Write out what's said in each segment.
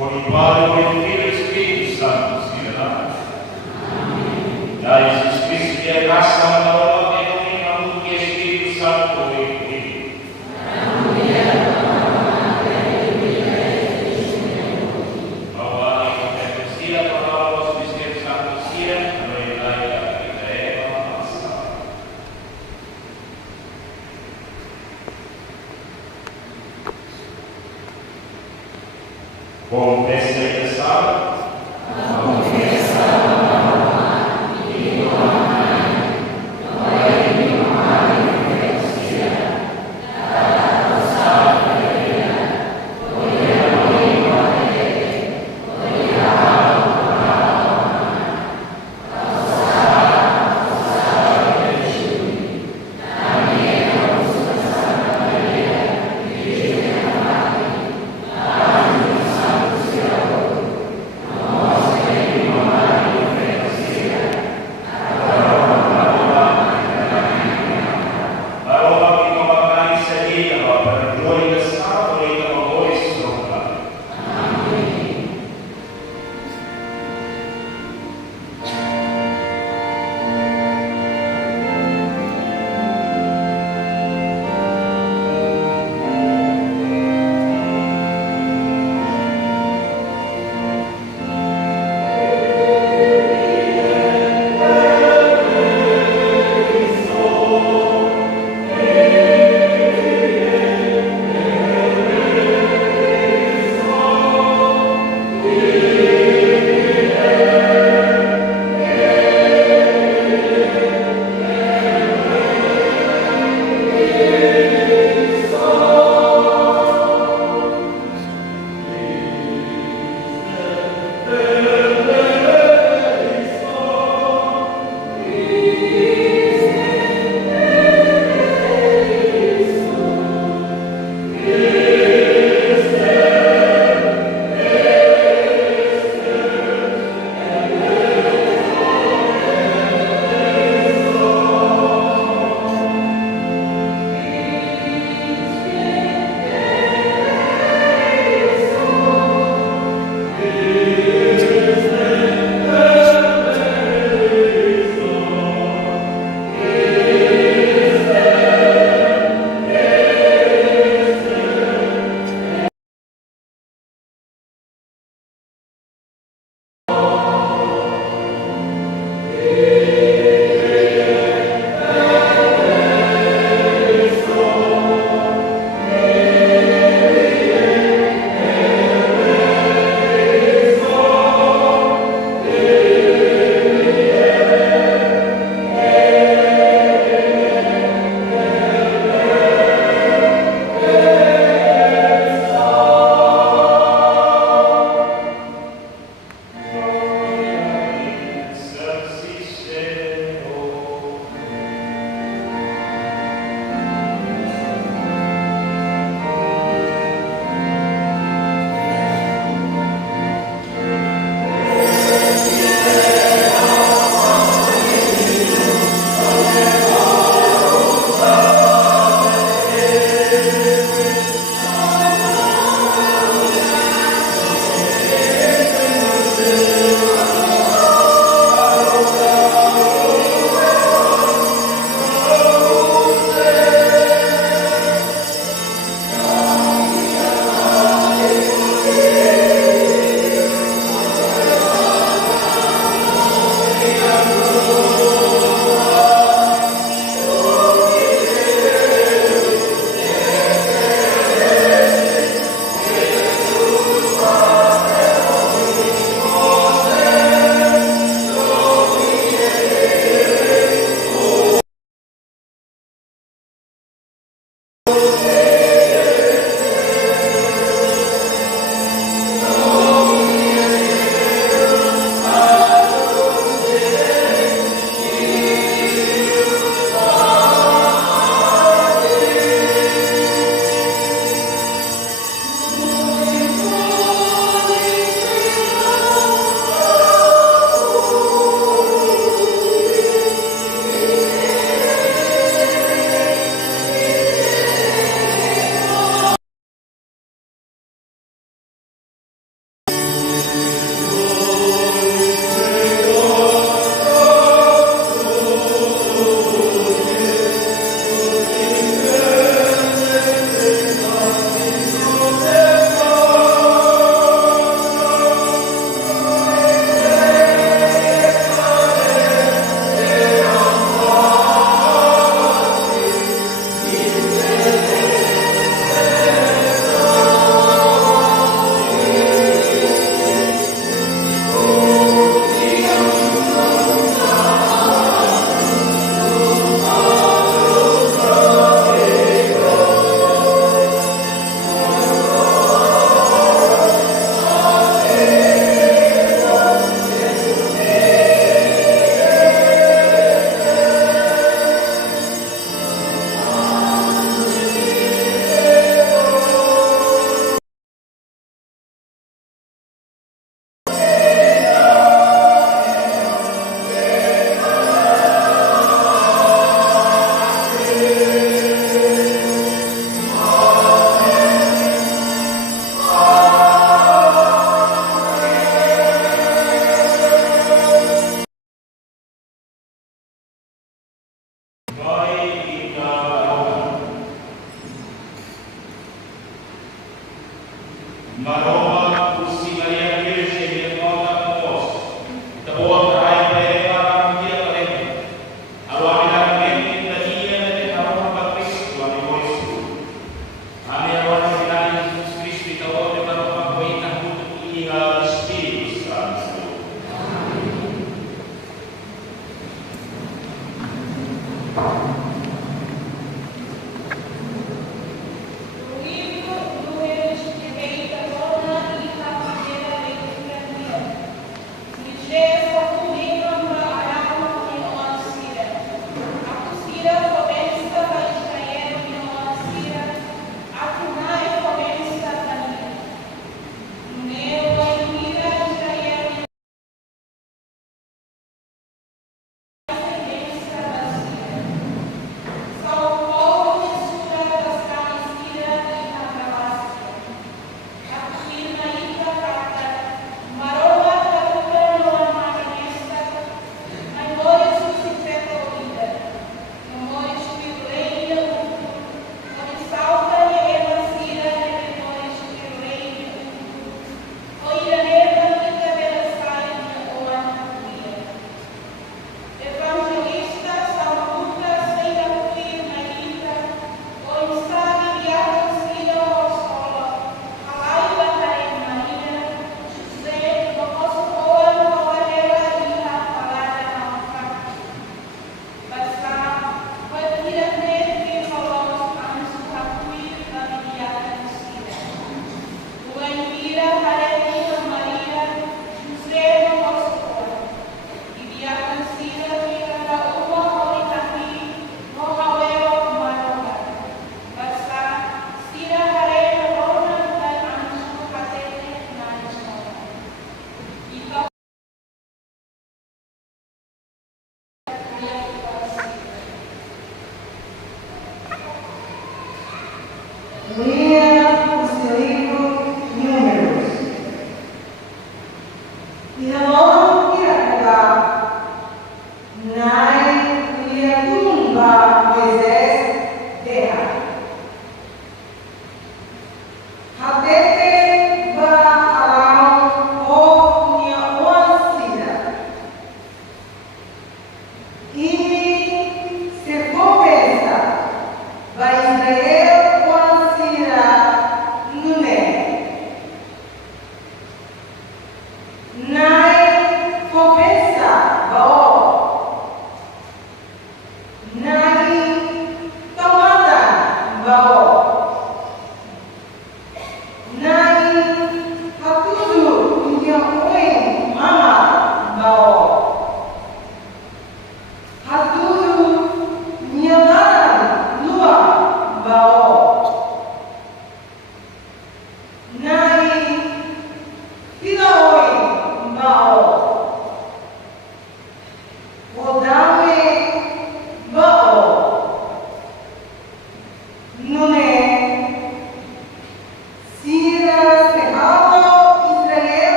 con il Padre, con il Figlio e il Spirito Santo sia dato. Da Gesù Cristo che abbassa la parola che nomina tutti e Spirito Santo e qui. Provare che sia la parola su Spirito Santo sia, noi dai la Eva passa. Confessa e salva.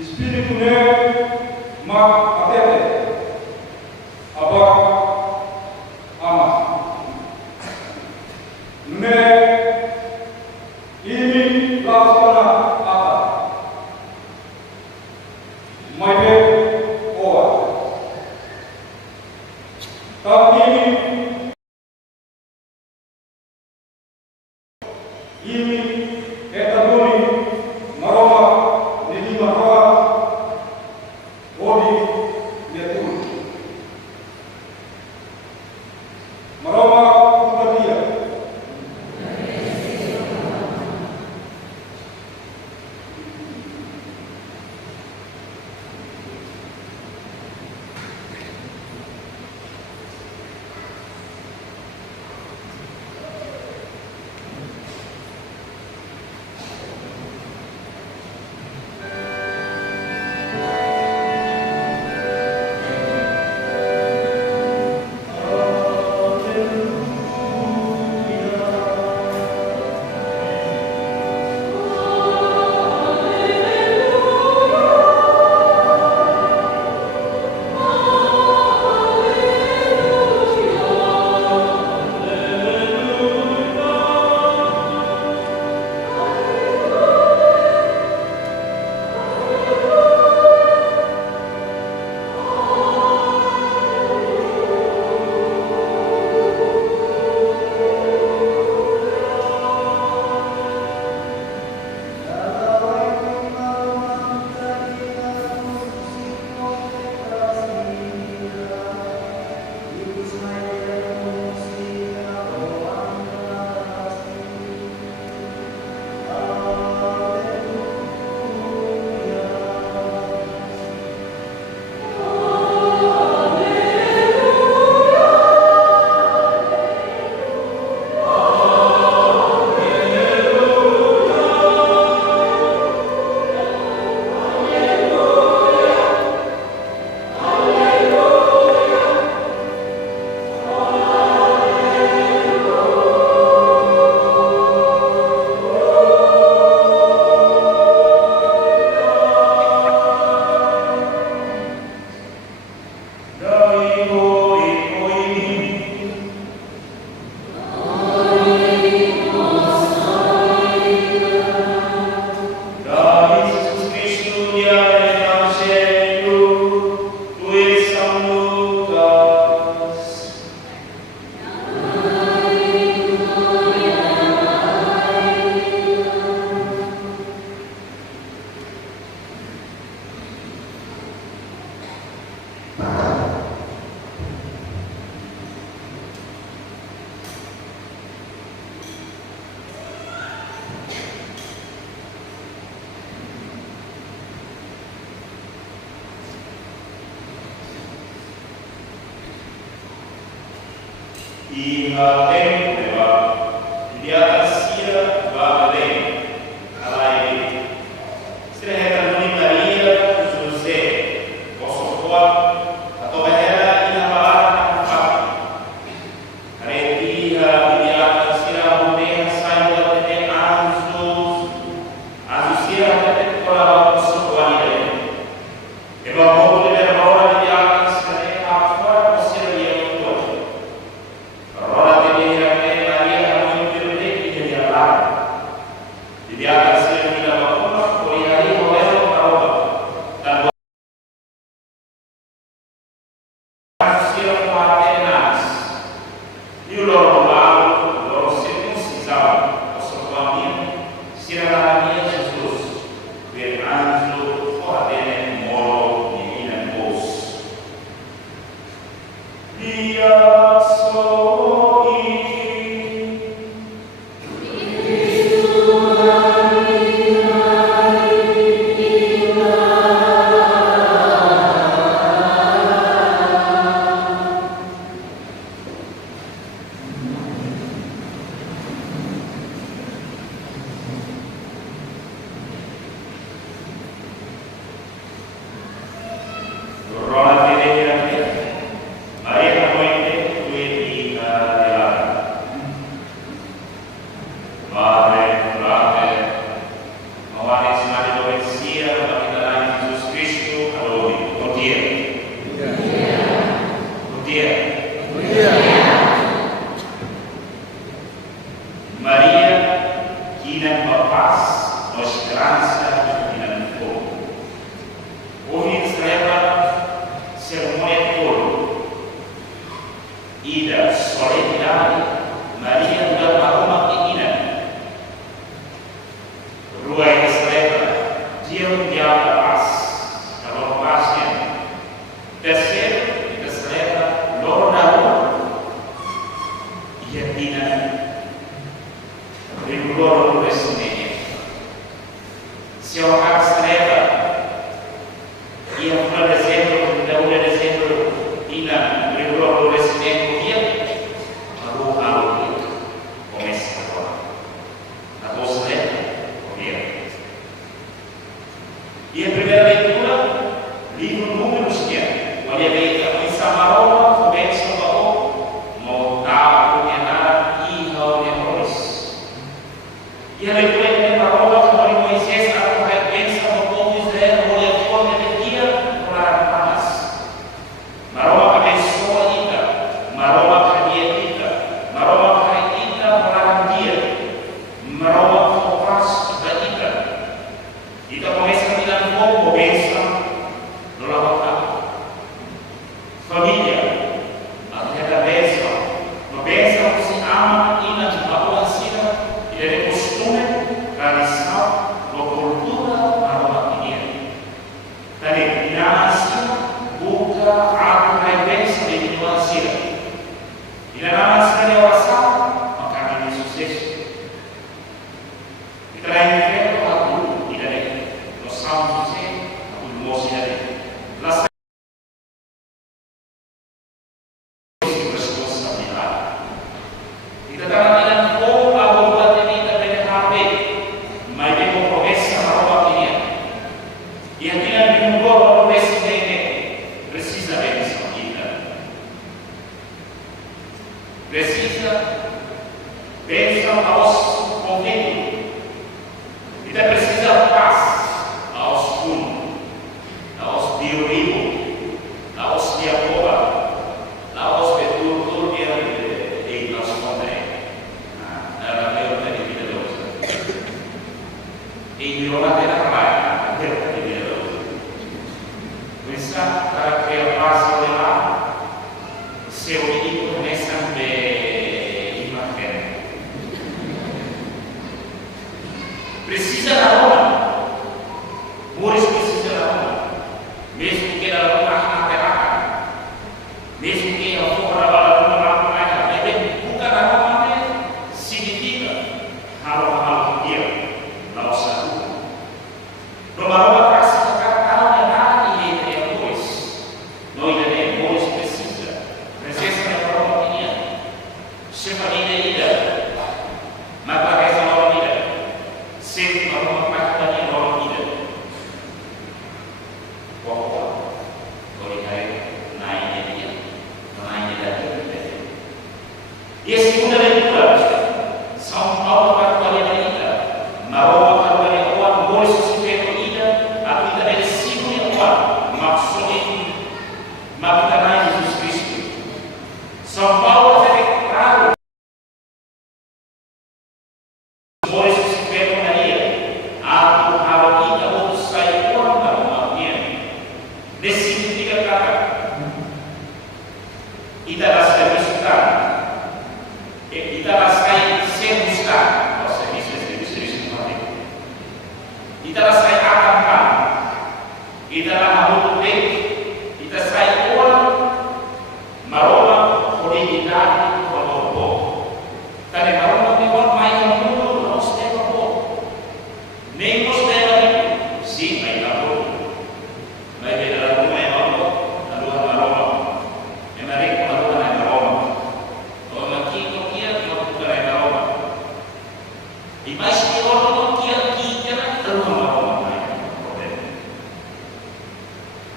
Espírito negro, ma atete, abak, ama. Me, ini laksana ata. Maibe, oa. Tak ini etabuni maroma nili maroma odi netul maroma kupatia Iha tempeva, diata sia va bene, alai. Streheta Maria, José, posso fora, a tua era e a palavra com fato. Aretiha, diata sia boneha, saiu até asos sia até colar com sua qualidade. E o amor liberou a diata sia a fora com seu dia. Rola de Maria, Maria, muito bem. Deus enviava a paz, calor paz. Terceiro, kita selera loro na rua e a tina loro resimene. Se eu selera e a por exemplo, da por exemplo, tina loro resimene via a rua começa agora. A vossa selera via. E a primeira leitura, livro Números, que é olha bem, em Samaroa, começa o valor, montar, ordenar e reunir. E a leitura de Samaroa, quando Moisés a recompensa do povo de Israel, olha fora de dia para a paz. Maroa abençoa a Ida, Maroa cadia Maroa cadia para a dia, Maroa faz da Ida. Então começa a tirar um pouco, pensa, no lavacar. Família, até da bênção, uma bênção que se ama e na boa ensina, e é costume, tradição, uma cultura para uma família. Também, na ensina, busca a bênção de uma ensina. E na ensina de oração, uma caminho de sucesso. E traz em frente a tudo, e daí, no Salmo 16, a tudo moço e daí. Precisa bênção aos convênios. Então precisa paz aos fundos, aos bioricos, aos diabola, aos peturos e aos convênios. Era meu da vida de hoje. E eu lá na praia, meu da vida de hoje. Por isso, para que a paz se lá, seu inimigo começa a ver. Precisa da Roma. Mores precisa da Roma. Mesmo que ela não na terra. Mesmo que ela for para lá, bukan da Roma significa hal-hal dia. Nossa Roma. Numa Roma para se tocar calma e entre dois. Não ainda Mores precisa. Presença da Roma tinha. Sua família ida. Mas para essa nova vida. Sempre para uma parte da minha nova vida. Qual na ideia, da vida. E a segunda leitura, São Paulo para a vida, Maroa para a vida, Mores se vida, a vida é segura, uma absoluta, uma vida mais de Jesus Cristo. São Paulo é claro. Mores se nesse significa cara. E dará serviço cara. E dará sair sem buscar. O serviço não tem. E dará sair acampar. E dará amor do peito. E dará sair ora. Maroma, coletividade, valor bom. Também maroma tem valor mais no mundo, não se tem valor. Nem nos deve, sim, mas valor. Mas ele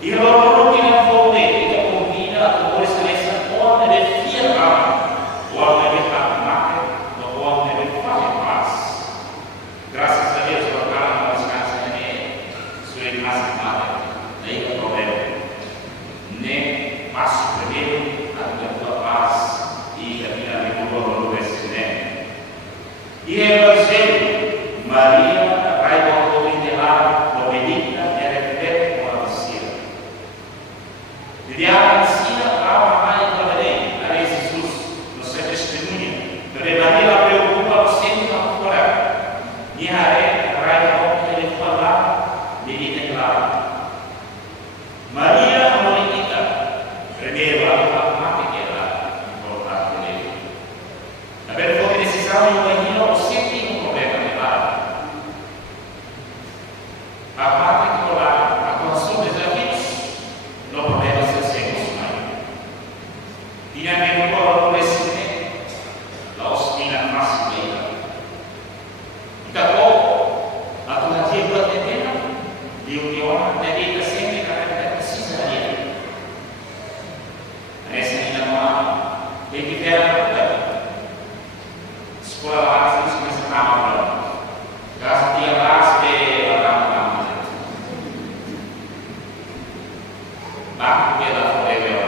e loro non volete che combina la tua esperienza buona del fiat, buona del mate, no buona del fare paz. Graças a Deus, por causa das casas sulle case mate, nem o problema, nem passo primeiro a tua paz e a vida de loro no Presidente. E Evangelho, Maria, vai do enterrar, do benita, Viviamo insieme a mai Gabriele, a Jesus, no seu testemunho, de maneira preocupada sempre a fora. Minha rei, a raia que ele falar, a parte que a atuação dos desafios não podemos ser consumado. E a minha cor conhecimento, a oscina facilita. E acabou a alternativa de pena, e o pior dedica sempre a que precisaria. Essa ainda não há. Tem que ver a verdade. Escola lá, se não se calma. Caso tenha lá, se a calma. Barco pela floresta.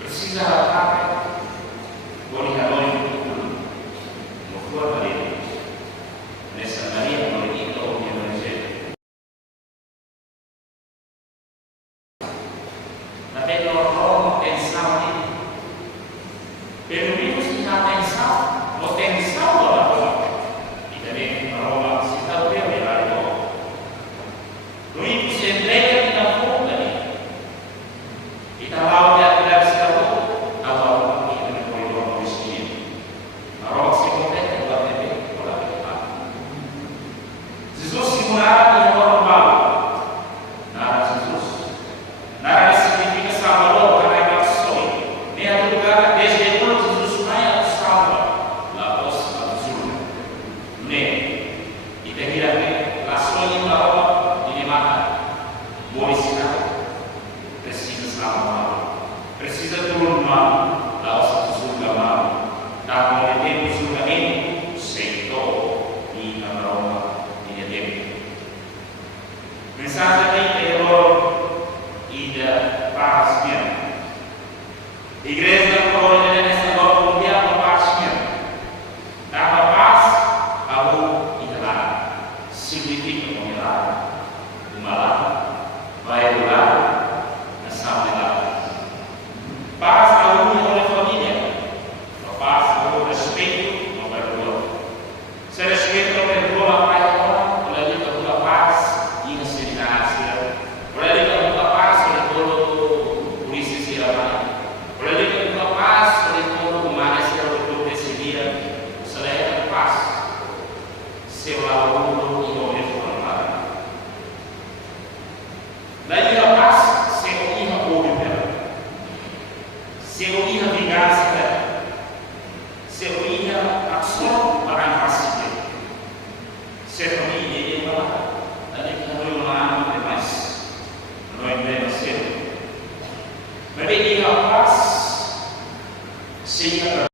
Precisa adaptar o orientador no corpo dele. Nessa Maria, no Egito, ou no Evangelho. Na melhor atenção dele. Pelo menos na atenção, não tem atenção da Roma. E também a Roma se está bem melhor. No ímpio se entrega e na fonte ali. E está lá onde a mulher se acabou, a Roma que não foi do vestido. A Roma se completa com a TV, com a verdade. Jesus segurava e agora mal. Nada de Jesus. Nada significa Salvador, para a emoção. Nem a lugar desde quando Jesus vai a salva la vossa azul. Nem. E tem que haver a sonha da Roma e de mata. Bom ensinar. Precisa salvar. Precisa turmar a vossa azul da mão. Da qual temos o caminho, sentou e na Roma e de tempo. Mensagem de terror e da paz mesmo. Igreja da Colônia nessa nova mundial da paz mesmo. Dava paz ao milagre. Significa um milagre. O milagre vai durar na salvação. Paz à união da família. A paz ao respeito não perdoa. Se respeito não perdoa, a paz não pela luta pela paz e a seriedade. Pela luta pela paz, sobretudo por isso se ama. Pela luta pela paz, sobretudo o mais que eu percebia, o salário da paz. Seu aluno e o reformado. Daí a paz, sem honra ou perdão. Sem honra vingança, sem honra ação para a paciência. Sem honra ele vai lá, ali que não é lá demais, não é demasiado. Mas daí a paz, sem a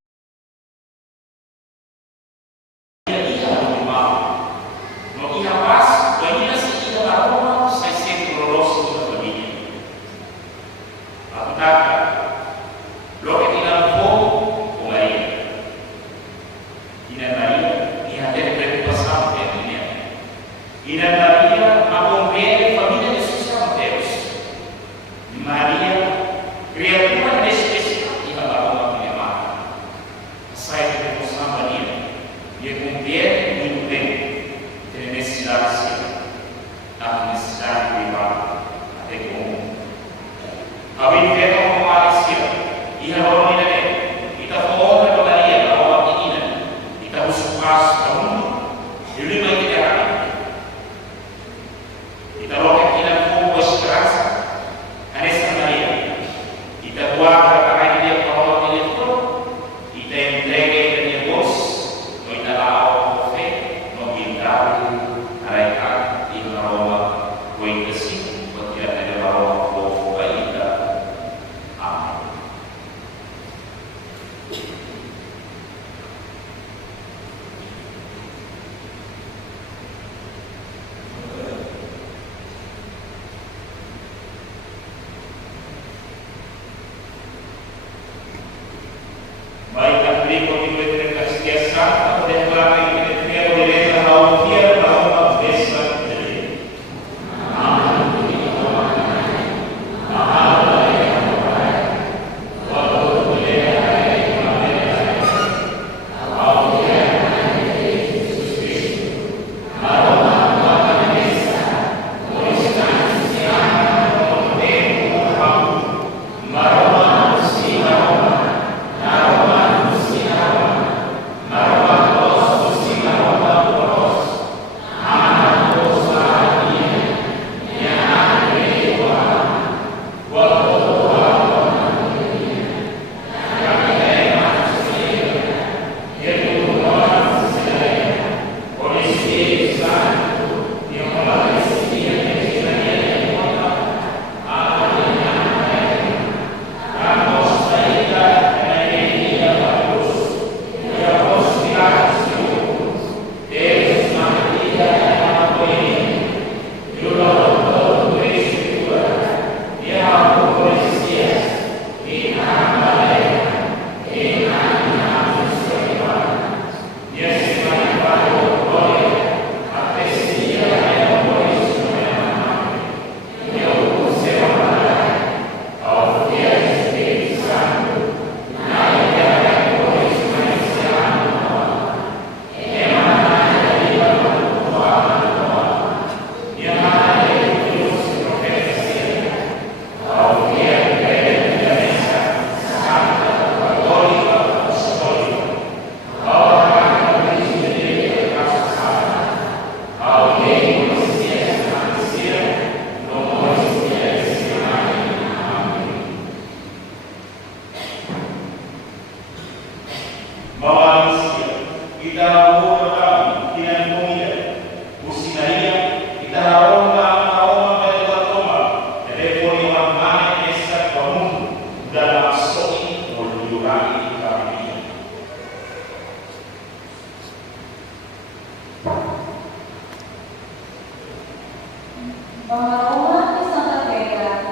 Pemaroman di Santa Vega,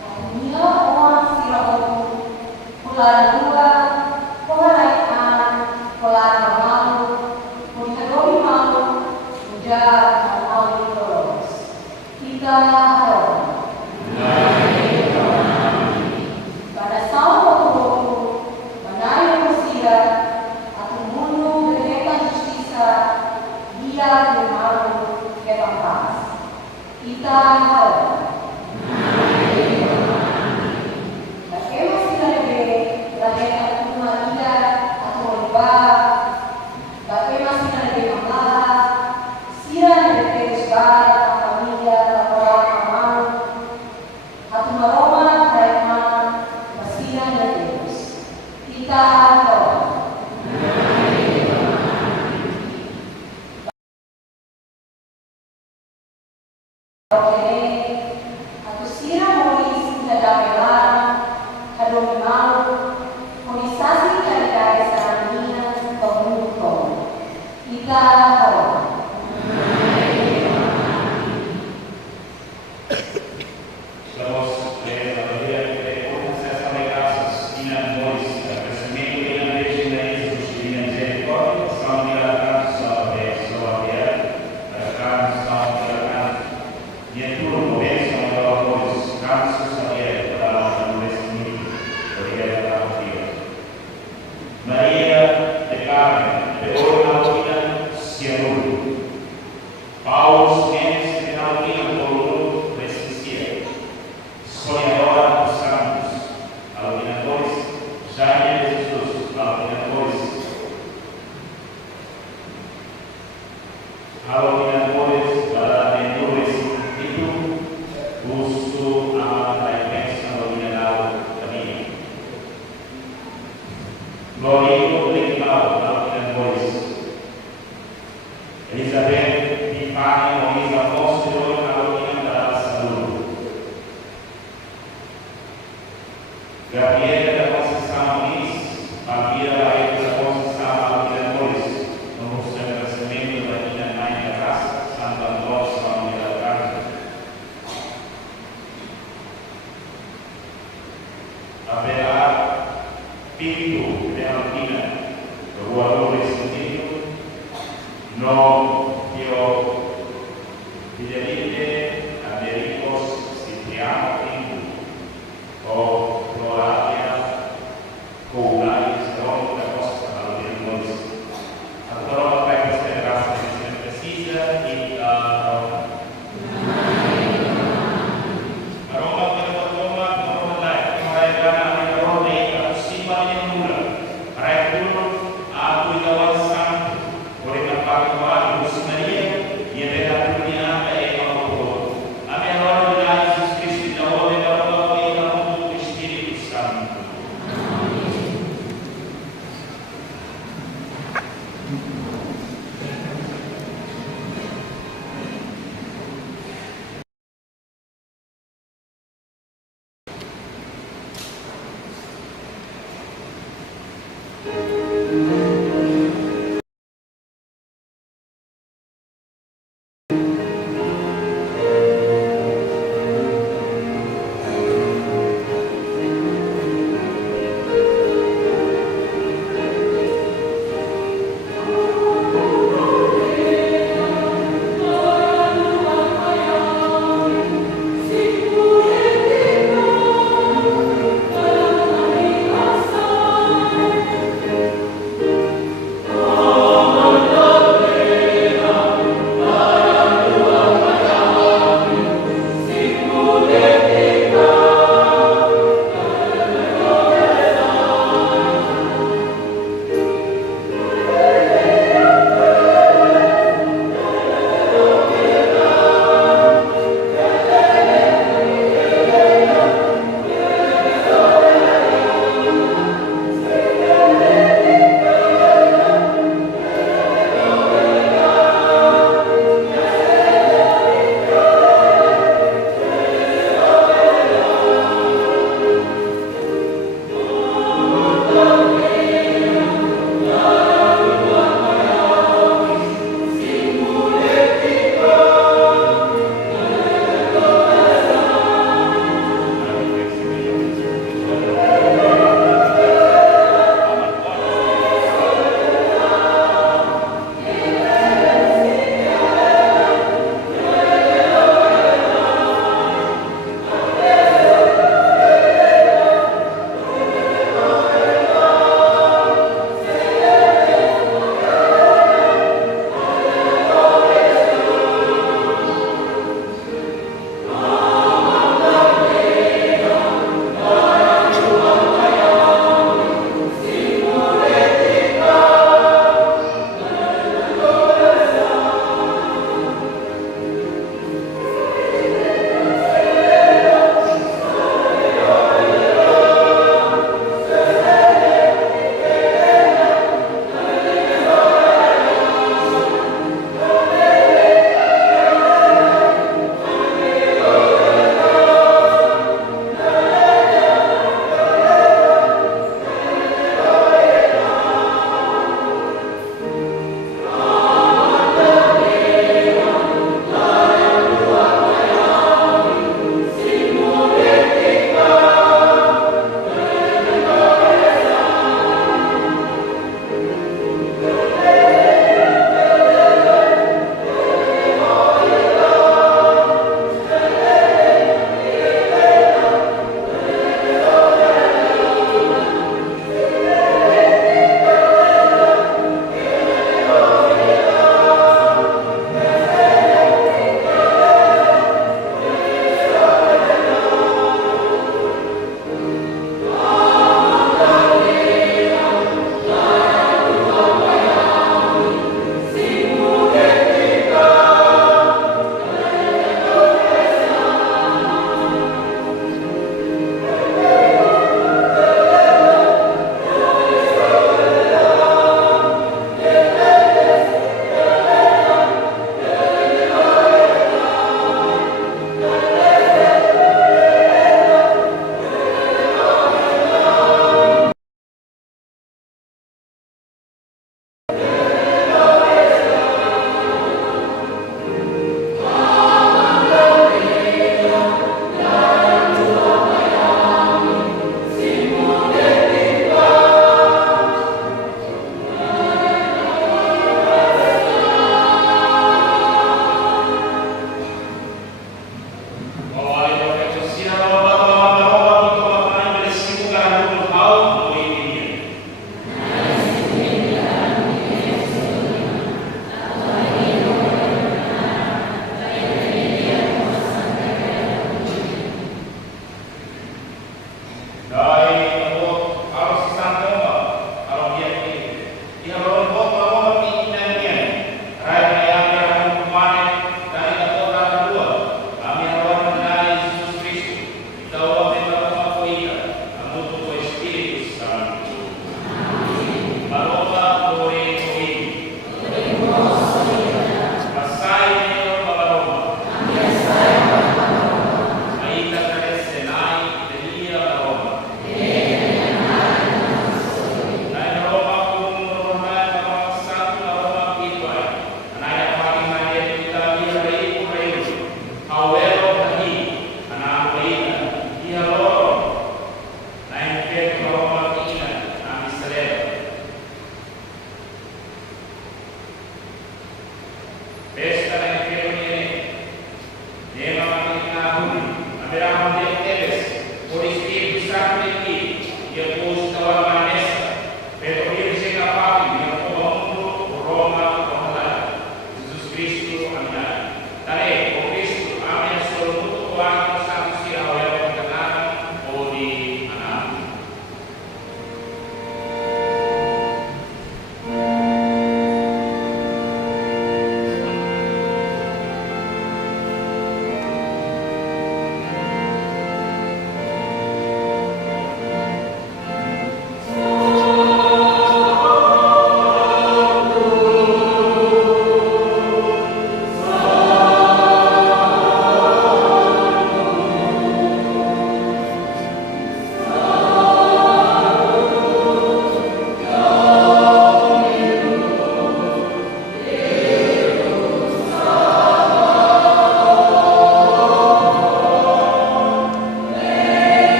Atumia Oan Siraotu, Pulaan Dua, Pengaraian, Pulaan Malu, Puntadobi Malu, Uja, dan Aldi Flores. Kita harap pada tahun 2020, Manayo Mesira, atau Mundo Berdekan Justisa, dia Malu, Ketampas. Kita harap bagaimana sila lebih lahat Maria atau Oliva, bagaimana sila lebih mamlaha, sila lebih segar ang pamilya laporan aman, at maroma kahit man masila ng Diyos. Kita harap atau sira molis na damelan, kadomimaw, monisasi kalidad sa amina pagmuto. Kita harap Estamos todavía con estas amenazas y amores, el crecimiento de la iglesia de Jesús y la misericordia, estamos de la casa de Sobatea, la casa de la casa, y el turno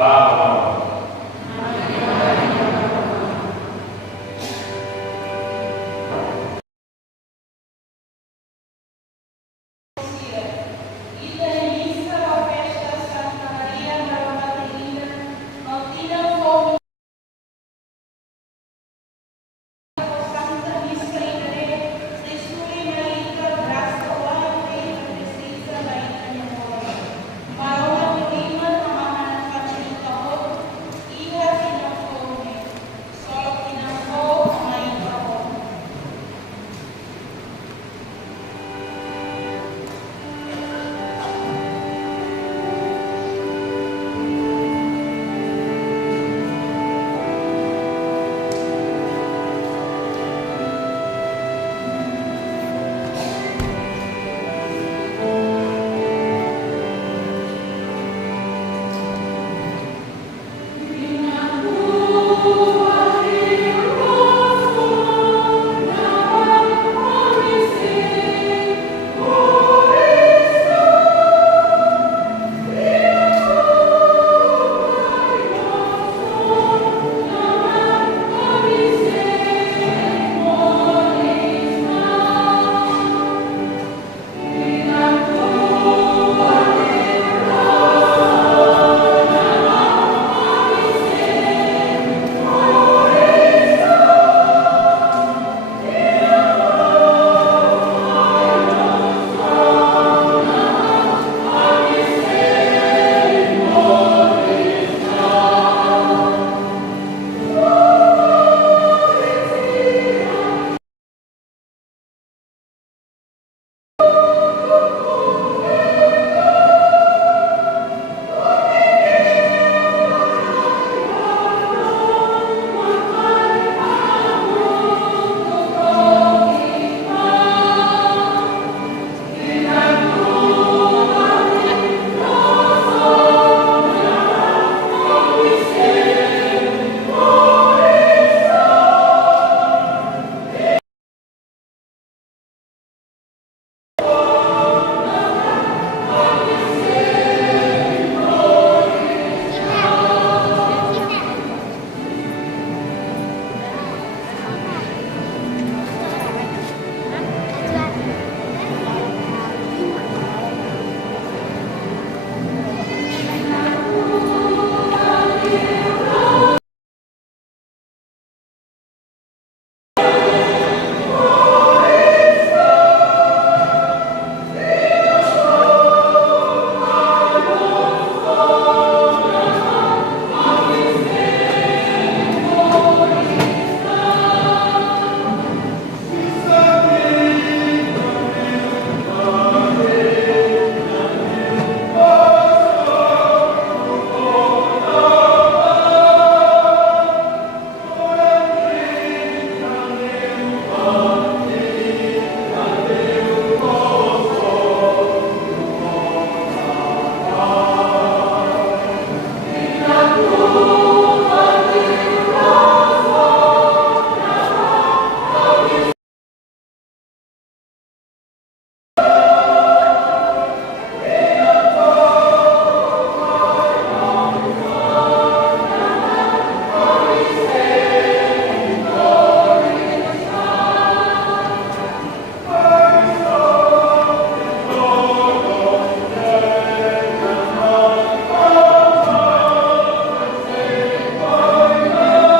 Bye.